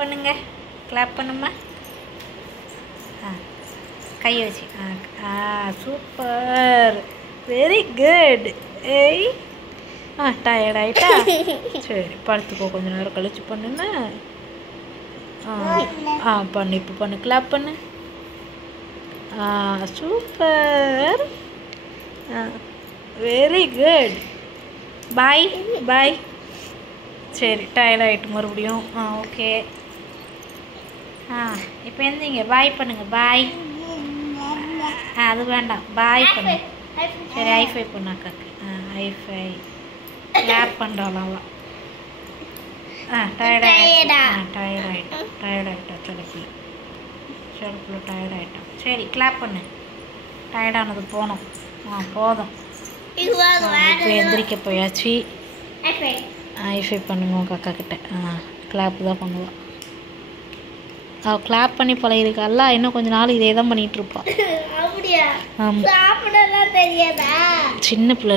பண்ணுங்க. கிளாப் பண்ணுமா. கையை வச்சு சூப்பர், வெரி குட். ஏய் டயர்ட் ஆகிட்டா? சரி படுத்துக்கோ, கொஞ்சம் நேரம் கழிச்சு பண்ணுங்க. பண்ணு, இப்போ பண்ணு, கிளாப் பண்ணு. Super, very good. Bye bye. சரி டயர்ட் ஆகிட்டு மறுபடியும். ஓகே. இப்போ எந்திங்க, பாய் பண்ணுங்க. பாய். அது வேண்டாம், பாய் பண்ணு. சரி ஐஃபை பண்ணு அக்காக்கு. ஐஃபை கிளாப் பண்ணுறாளாவா? டயர்டாயிட்டா செடுப்புல டயர்ட் ஆகிட்டான். சரி கிளாப் பண்ணு. டயர்டானது போனோம். போதும். இப்போ எந்திரிக்க போயாச்சு. ஐஃபை பண்ணுங்க உங்கள் அக்கா கிட்ட. கிளாப் தான் பண்ணுவாள். அவள் கிளாப் பண்ணி பழகிருக்காள்ல, இன்னும் கொஞ்ச நாள் இதே தான் பண்ணிகிட்டு இருப்பாள். சின்ன பிள்ளை.